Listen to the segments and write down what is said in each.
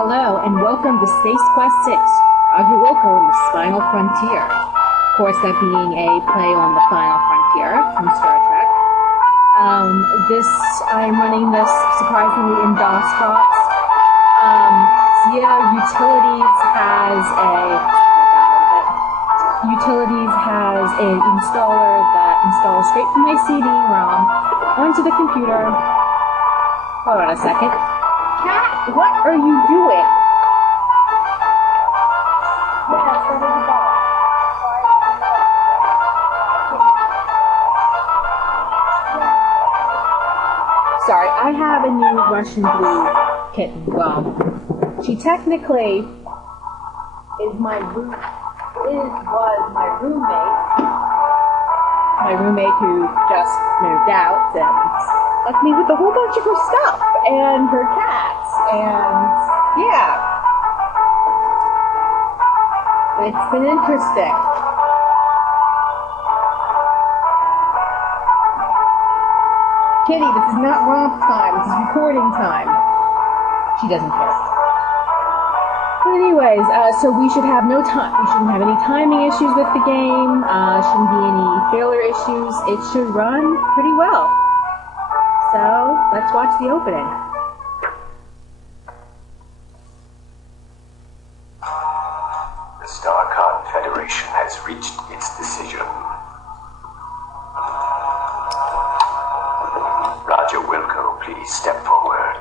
Hello, and welcome to Space Quest 6, Roger Wilco and the Final Frontier. Of course, that being a play on the Final Frontier from Star Trek. I'm running this surprisingly in DOS box. Utilities has an installer that installs straight from my CD-ROM onto the computer. Hold on a second. Cat, what are you doing? Sorry, I have a new Russian blue kitten. Well, she technically was my roommate who just moved out and left me with a whole bunch of her stuff and her cats, and yeah, it's been interesting. Kitty, this is not romp time, this is recording time. She doesn't care. But anyways, so we should have no time. We shouldn't have any timing issues with the game. Shouldn't be any failure issues. It should run pretty well. So let's watch the opening. The Star Federation has reached its decision. Roger Wilco, please step forward.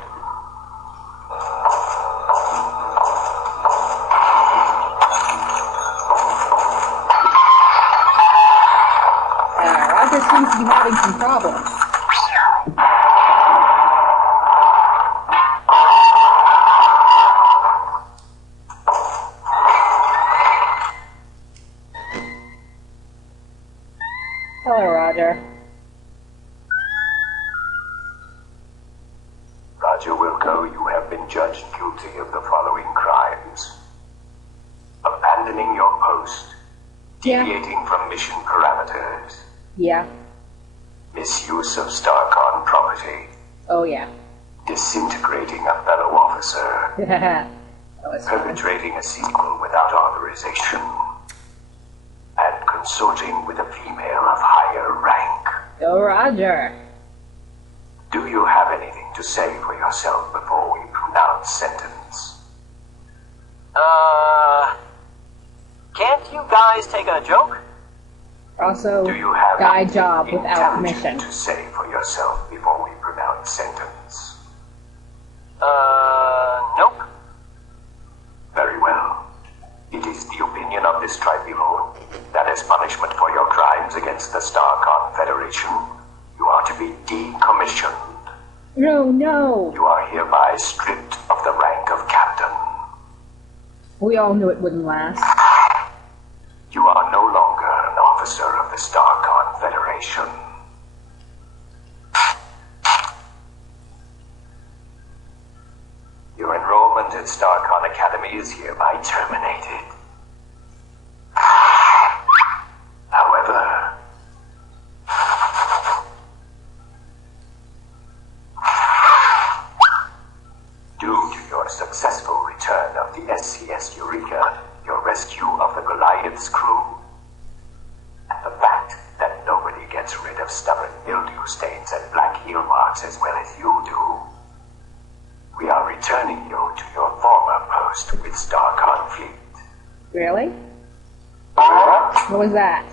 Roger seems to be having some problems. Hello, Roger. Roger Wilco, you have been judged guilty of the following crimes: abandoning your post, deviating from mission parameters, misuse of Starcon property, disintegrating a fellow officer, perpetrating a sequel without authorization, and consorting with a female of higher rank. Go, Roger. Do you have anything to say for yourself before we pronounce sentence? Can't you guys take a joke? Also, Do you have guy anything job without intelligent mission. to say for yourself before we pronounce sentence? Nope. Very well. It is the opinion of this tribunal that as punishment for your crimes against the Starcon Federation, you are to be decommissioned. No. You are hereby stripped of the rank of captain. We all knew it wouldn't last. You are no longer an officer of the Starcon Federation. Your enrollment at Starcon Academy is hereby terminated. However, due to your successful return of the SCS Eureka, your rescue of the Goliath's crew, and the fact that nobody gets rid of stubborn mildew stains and black heel marks as well as you do, we are returning you to your former post with Starcon Fleet. Really? What was that?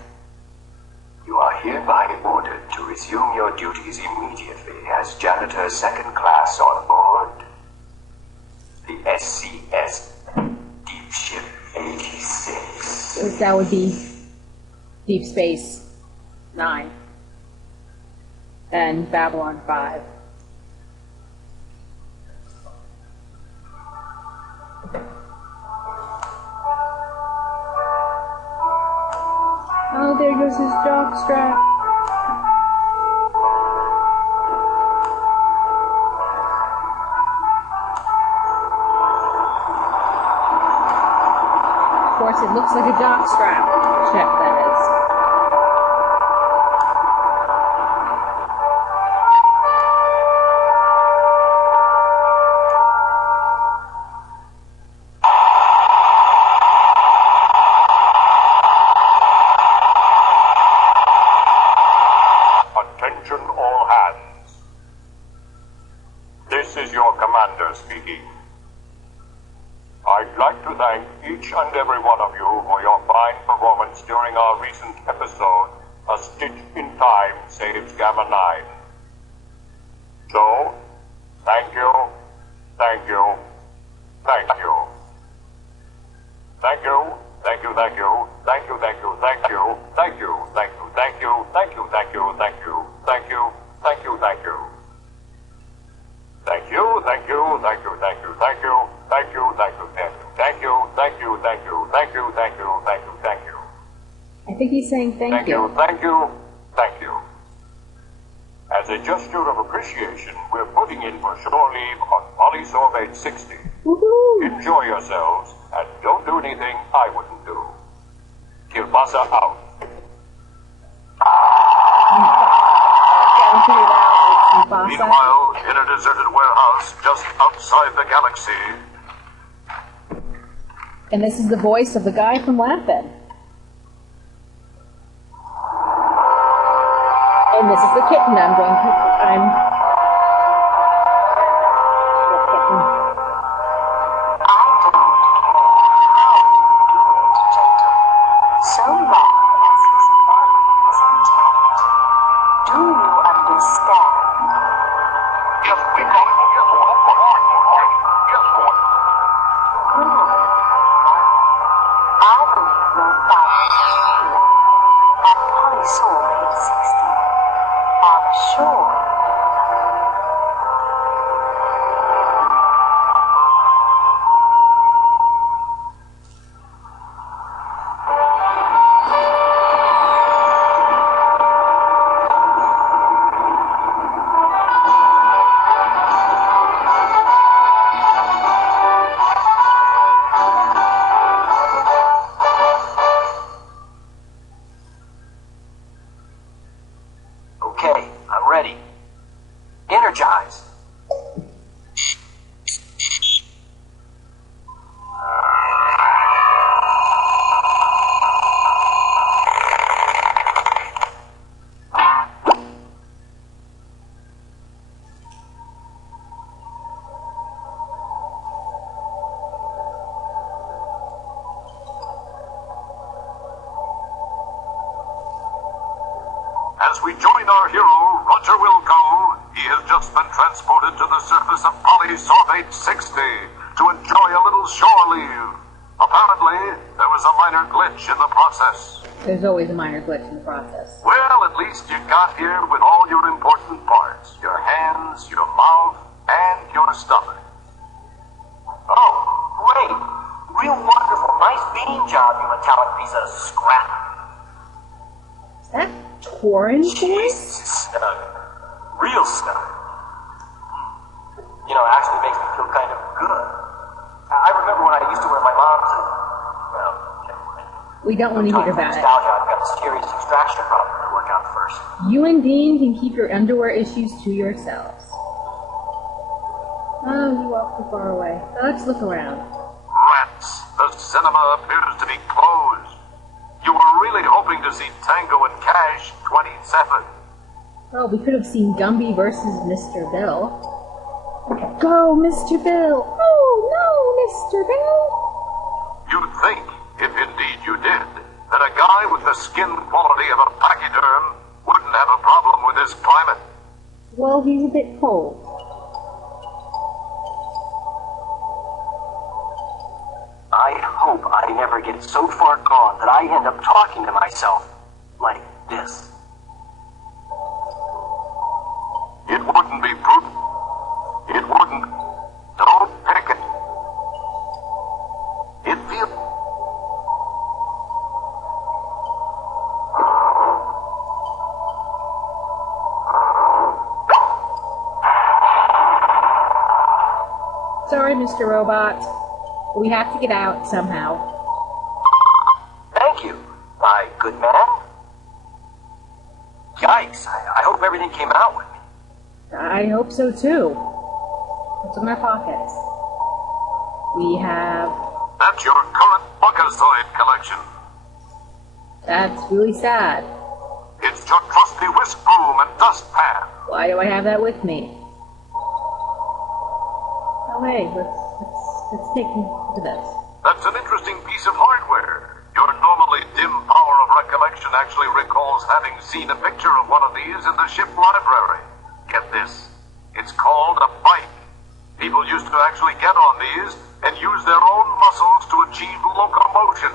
You are hereby ordered to resume your duties immediately as janitor second class on board the SCS Deep Ship 86. That would be Deep Space 9 and Babylon 5. Oh, there goes his jock strap. Of course, it looks like a jock strap. Check, that is. narrator speaking. I'd like to thank each and every one of you for your fine performance during our recent episode, A Stitch in Time Saves Gamma 9. So, thank you, thank you, thank you. Thank you, thank you, thank you, thank you, thank you, thank you, thank you, thank you, thank you, thank you, thank you, thank you, thank you, thank you, thank you. Thank you, thank you, thank you, thank you, thank you, thank you, thank you, thank you, thank you, thank you, thank you, thank you, thank you, thank you. I think he's saying thank you. Thank you, thank you. As a gesture of appreciation, we're putting in for shore leave on Polysorbate 60. Woohoo! Enjoy yourselves, and don't do anything I wouldn't do. Kilbasa out. Meanwhile, in a deserted warehouse just outside the galaxy. And this is the voice of the guy from Laughing. And this is the kitten the kitten. I don't care how you do it, gentle, so long as his body is intact. Do you understand? Yes, we got it. Yes, what? Yes, what? Good. I believe your body is here at Polysorbate 60 on shore. Okay, I'm ready. Energize. As we join our hero, Roger Wilco, he has just been transported to the surface of Polysorbate 60 to enjoy a little shore leave. Apparently, there was a minor glitch in the process. There's always a minor glitch in the process. Well, at least you got here with all your important parts. Your hands, your mouth, and your stomach. Oh, great. Real wonderful. Nice bean job, you metallic piece of scrap. Is that Torin voice? Snug. Real snug. You know, it actually makes me feel kind of good. I remember when I used to wear my mom's and, well, never mind. We don't want to hear about it. Nostalgia, I've got a serious extraction problem to work out first. You and Dean can keep your underwear issues to yourselves. Oh, you walked too far away. Let's look around. Rats, the cinema appears to be closed. You were really hoping to see Tango and Cash 27. Oh, we could have seen Gumby versus Mr. Bill. Go, Mr. Bill! Oh, no, Mr. Bill! You'd think, if indeed you did, that a guy with the skin quality of a pachyderm wouldn't have a problem with this climate. Well, he's a bit cold. I hope I never get so far gone that I end up talking to myself like this. It wouldn't be prudent. It wouldn't. Don't pick it. It feels... Sorry, Mr. Robot. We have to get out somehow. Thank you, my good man. Yikes, I hope everything came out with me. I hope so too. What's in our pockets? We have... That's your current Buckazoid collection. That's really sad. It's your trusty whisk broom and dustpan. Why do I have that with me? Oh, hey, let's take a look at this. That's an interesting piece of hardware. Your normally dim power of recollection actually recalls having seen a picture of one of these in the ship library. Get this. It's called a bike. People used to actually get on these and use their own muscles to achieve locomotion.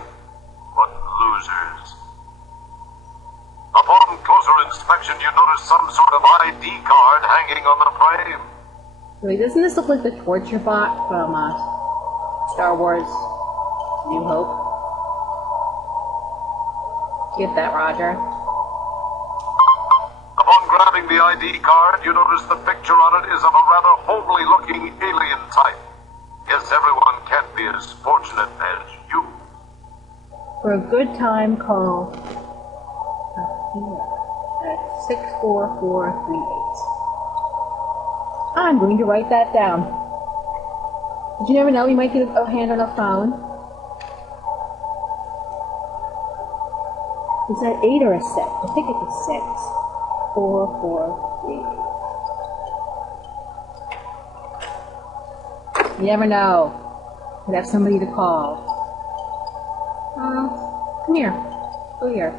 What losers. Upon closer inspection, you notice some sort of ID card hanging on the frame. Wait, doesn't this look like the torture bot from Star Wars New Hope? Get that, Roger. Upon grabbing the ID card, you notice the picture on it is of a rather homely-looking alien type. Guess everyone can't be as fortunate as you. For a good time, call at 64438. I'm going to write that down. But you never know, you might get a hand on a phone. Is that 8 or a 6? I think it's a 6. 448. You never know. Could have somebody to call. Come here. Go here.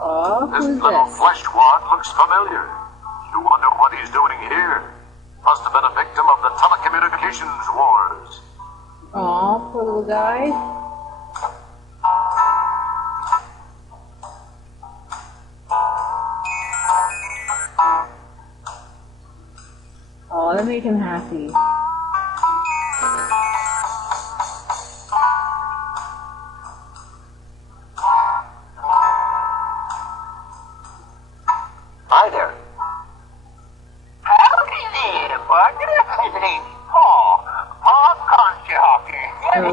Oh, This who's little this? flesh wad looks familiar. You wonder what he's doing here. Must have been a victim of the telecommunications wars. Aw, poor little guy. Oh, that made him happy. Hi there. Howdy there, partner. His name's Paul. Paul Conchahawker.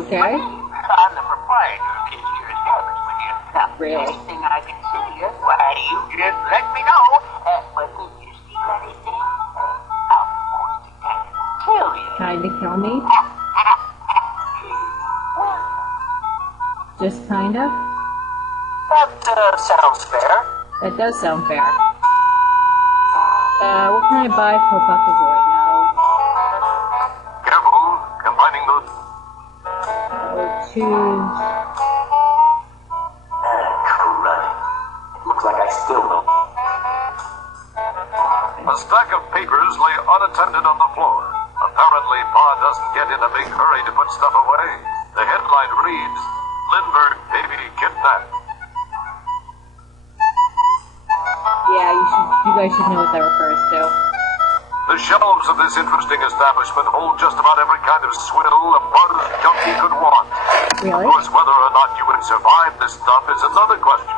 Okay. I'm the proprietor of this here establishment here. Now, Really? anything I can tell you, why do you just let me know? But if you see anything, I'm going to tell you. Trying to kill me? Just kind of? That sounds fair. That does sound fair. What can I buy for a Buckazoid now? Careful, combining those. Choose. Crud. It looks like I still don't. A stack of papers lay unattended on the floor. Apparently, Pa doesn't get in a big hurry to put stuff away. The headline reads, Lindbergh baby kidnapped. Yeah, you guys should know what that refers to. The shelves of this interesting establishment hold just about every kind of swill a buzzed junkie could want. Really? Of course, whether or not you would survive this stuff is another question.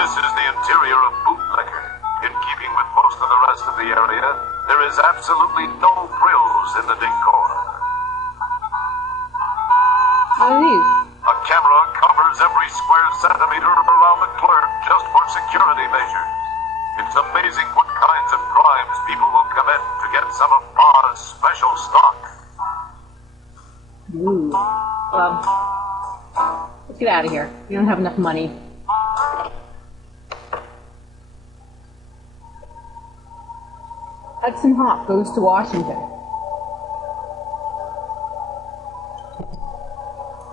This is the interior of Bootlicker. In keeping with most of the rest of the area, there is absolutely no frills in the decor. What are these? A camera covers every square centimeter around the clerk just for security measures. It's amazing what kinds of crimes people will commit to get some of Pa's special stock. Ooh. Let's get out of here. We don't have enough money. Hudson Hawk goes to Washington.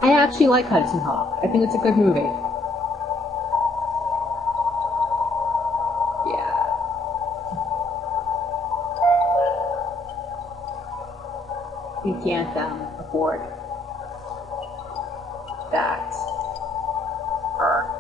I actually like Hudson Hawk. I think it's a good movie. Yeah. You can't afford that. Her.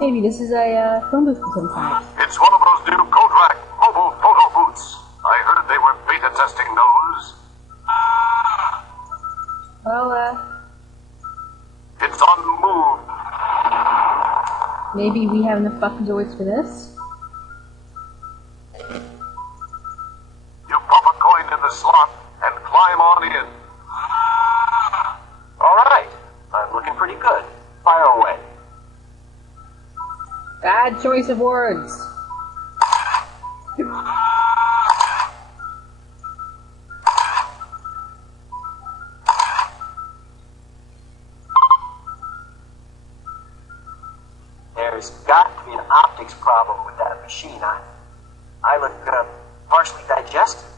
Maybe this is a phone booth of some kind. It's one of those new Kodak mobile photo booths. I heard they were beta testing those. Well, It's on the move. maybe we have enough Buckazoids for this? You pop a coin in the slot and climb on in. All right. I'm looking pretty good. Bad choice of words. There's got to be an optics problem with that machine. I look partially digested.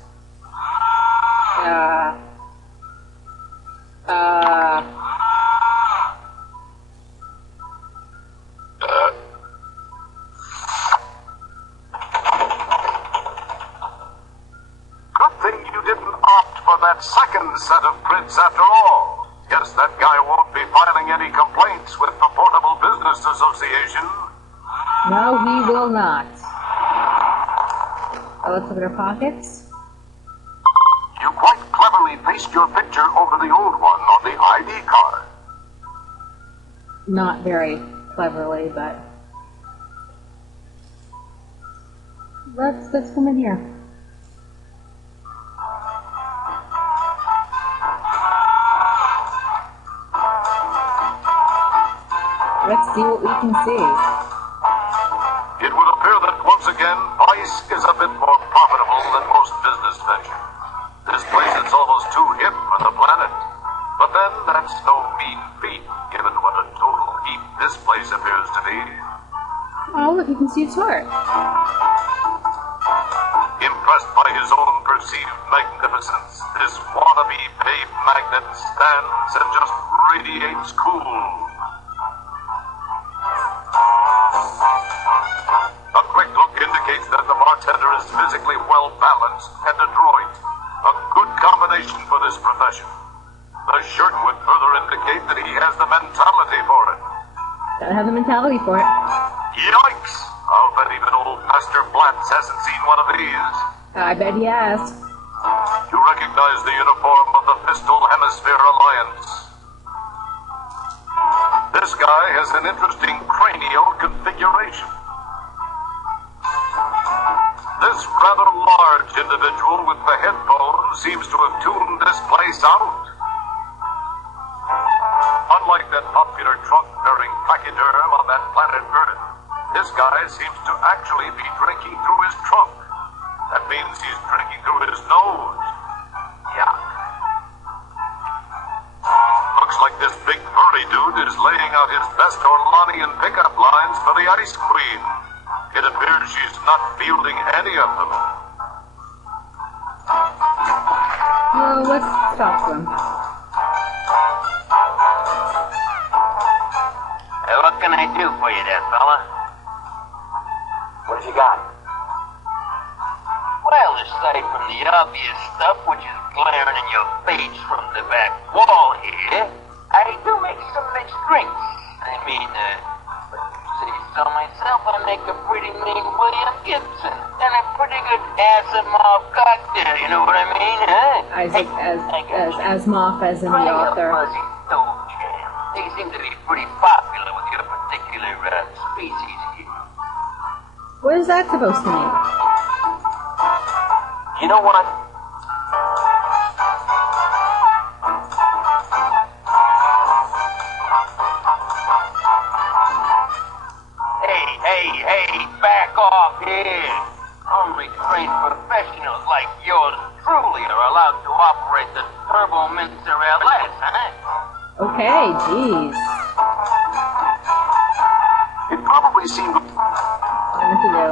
Good thing you didn't opt for that second set of prints after all. Guess that guy won't be filing any complaints with the Portable Business Association. No, he will not. Oh, let's look at our pockets. You quite cleverly pasted your picture over the old one on the ID card. Not very cleverly, but let's come in here. Let's see what we can see. It would appear that once again, Vice is a bit more profitable than most business ventures. This place is almost too hip for the planet. But then that's no mean feat, given what a total heap this place appears to be. Oh, look, you can see it's smart. Impressed by his own perceived magnificence, this wannabe babe magnet stands and just radiates cool. A quick look indicates that the bartender is physically well balanced and adroit. A good combination for this profession. The shirt would further indicate that he has the mentality for it. Gotta have the mentality for it. Yikes! I'll bet even old Master Blatz hasn't seen one of these. I bet he has. You recognize the uniform of the Pistol Hemisphere Alliance. This guy has an interesting cranial configuration. This rather large individual with the headphones seems to have tuned this place out. Unlike that popular trunk-bearing pachyderm on that planet Earth, this guy seems to actually be drinking through his trunk. That means he's drinking through his nose. Yuck. Looks like this big furry dude is laying out his best Orlanian pickup lines for the Ice Queen. It appears she's not fielding any of them. Well, let's talk to him. What can I do for you there, fella? What have you got? Well, aside from the obvious stuff which is glaring in your face from the back wall here, I do make some mixed drinks. I mean, say so myself, I make a pretty mean William Gibson and a pretty good Asimov cocktail, you know what I mean, huh? Asimov as in the author. Fuzzy Toe Jam. They seem to be pretty popular with your particular species here. What is that supposed to mean? You know what? Hey, back off here. Only trained professionals like yours truly are allowed to operate the Turbo Mincer LS, huh? Okay, jeez. It probably seemed... What to do?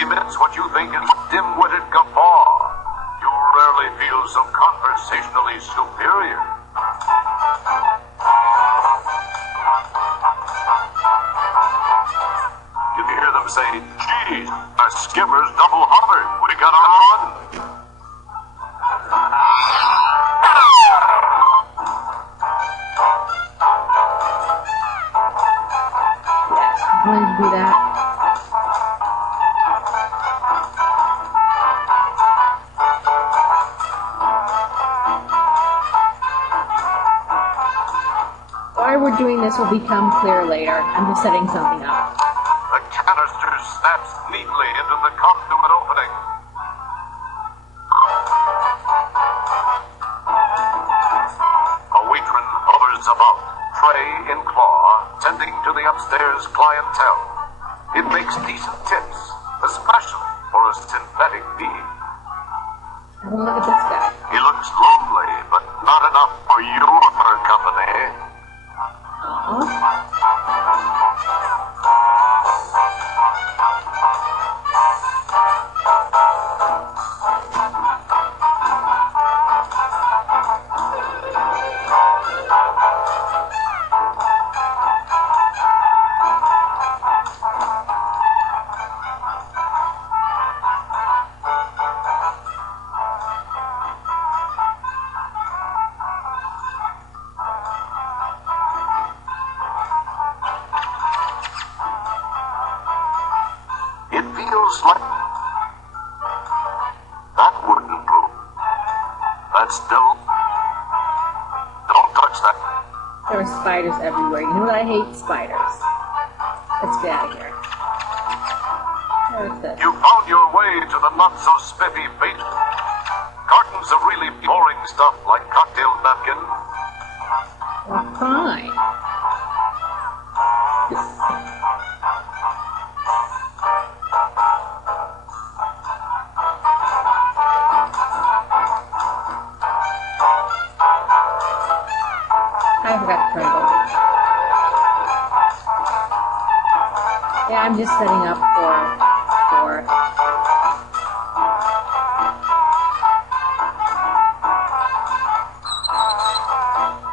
Emits what you think is dim-witted guffaw. You rarely feel so conversationally superior. You hear them say, "Geez, our skimmer's double hovered. We gotta run." Yes, I'm going to do that. this will become clear later. I'm just setting something up. The canister snaps neatly into the conduit opening. A matron hovers about, tray in claw, tending to the upstairs clientele. It makes decent tips, especially for a synthetic being. Have a look at this guy. He looks lonely, but not enough for your company. It feels like that wouldn't move. That's still. Don't touch that. There are spiders everywhere. You know what? I hate spiders. Let's get out of here. What's this? You found your way to the not-so-spiffy bait. Cartons of really boring stuff like cocktail napkin. Well, fine. I forgot to turn it over. Yeah, I'm just setting up for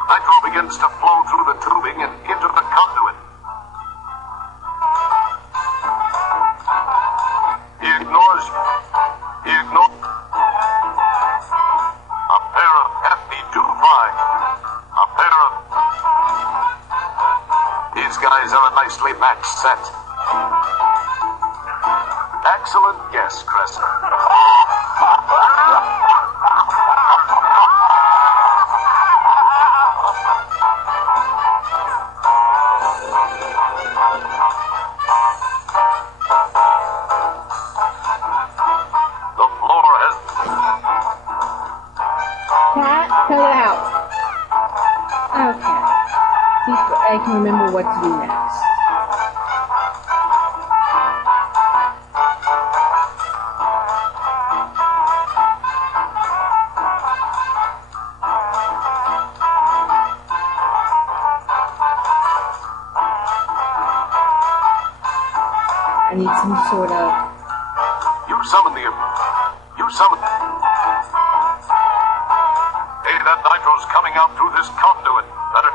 Nitro begins to flow through the tubing and into the conduit. He ignores you. He ignores. A pair of happy do-fly. A pair of. These guys are a nicely matched set. Excellent guess, Cresser. The floor has. Cat, cut it out. Okay. See if I can remember what to do next. I need some sort of. You summon the. You summon. Hey, that nitro's coming out through this conduit. Better.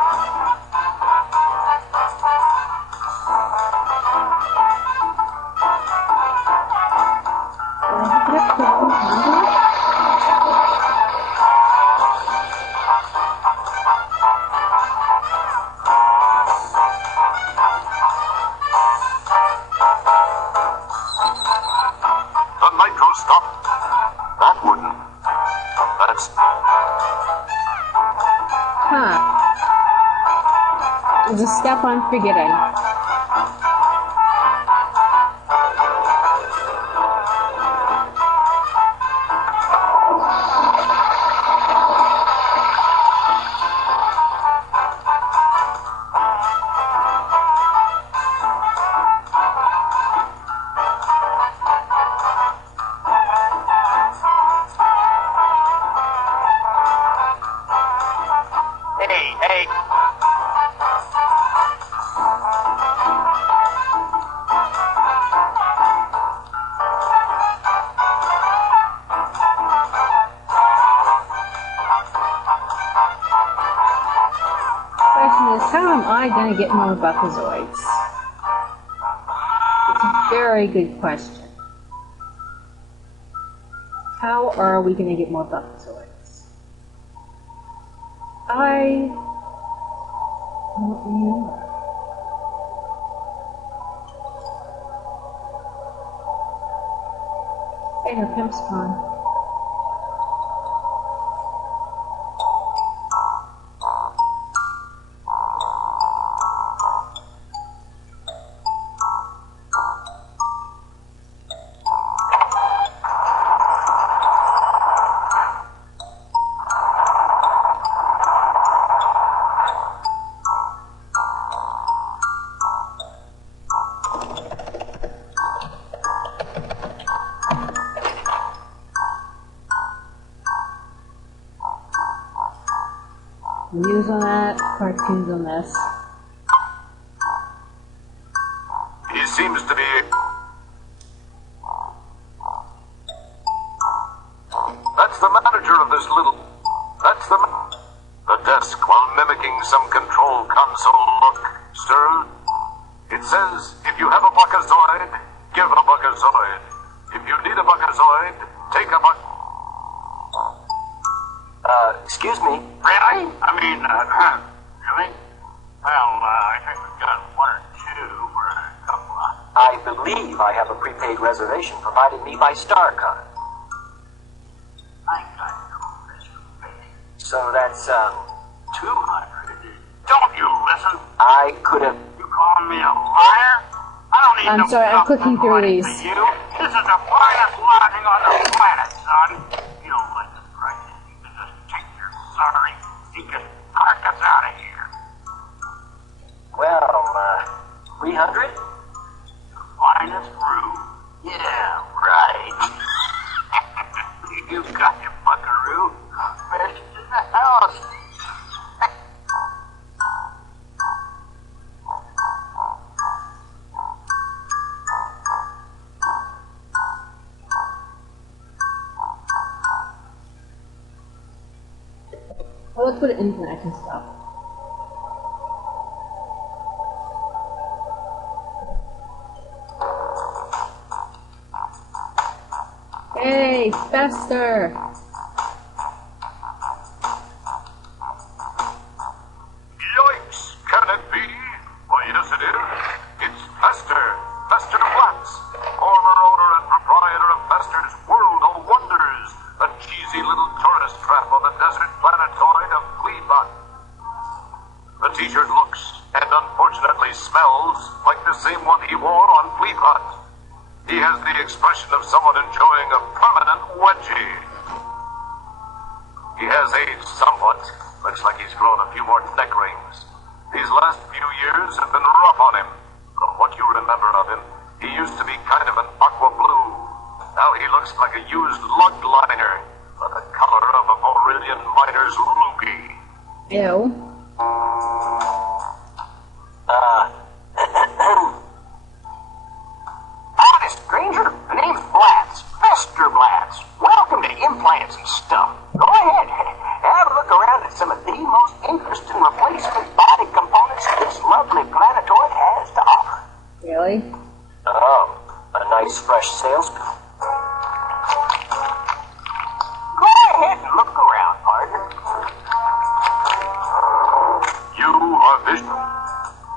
The nitro stopped. That wouldn't. That's. Huh. There's a step I'm forgetting. Hey. Question is, how am I going to get more Buckazoids? It's a very good question. How are we going to get more Buckazoids? I don't remember. Hey, her pimp's gone. News on that, cartoons on this. He seems to be... That's the manager of this little... That's the... The desk, while mimicking some control console look, stirred. It says, if you have a Buckazoid, give a Buckazoid. If you need a Buckazoid, take a Buck... Excuse me? Really? I mean, really? Well, I think we've got one or two for a couple of... I believe I have a prepaid reservation provided me by StarCon. I got no reservation. So that's, 200. Don't you listen? I could have... You calling me a liar? I don't need I'm no sorry, I'm stuff clicking through according these. to you. This is the finest lodging on the planet, son. You don't like the prices. You can just take your sorry, stinking carcass out of here. Well, 300? Finest room. Yeah, right. You got your buckaroo. Best in the house. Well, let's put it in connection stuff. Hey, Fester! Yikes! Can it be? Why, yes it is. It's Fester. Fester Flats, former owner and proprietor of Fester's World of Wonders, a cheesy little tourist trap on the desert planetoid of Fleabot. The t-shirt looks, and unfortunately smells, like the same one he wore on Fleabot. He has the expression of someone enjoying a permanent wedgie. He has aged somewhat. Looks like he's grown a few more neck rings. These last few years have been rough on him. From what you remember of him, he used to be kind of an aqua blue. Now he looks like a used lug liner, but the color of a Mauritian miner's loogie. Ew. Honest, stranger. The name's Blatz. Fester Blatz. Welcome to Implants and Stuff. Go ahead. Have a look around at some of the most interesting replacement body components this lovely planetoid has to offer. Really? Oh, a nice fresh sales... Go ahead and look around, partner. You are vision.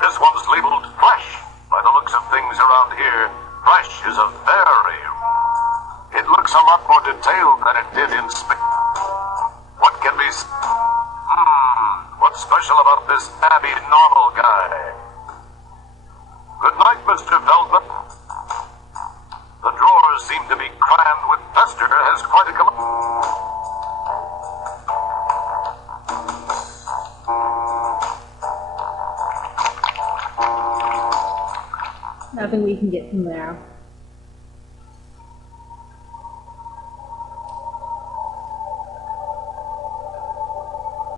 This one's labeled Fresh. By the looks of things around here, Fresh is a very... It looks a lot more detailed than it did in space. What can be... What's special about this Abby normal guy? Good night, Mr. Feldman. The drawers seem to be crammed with Fester has quite a Nothing we can get from there.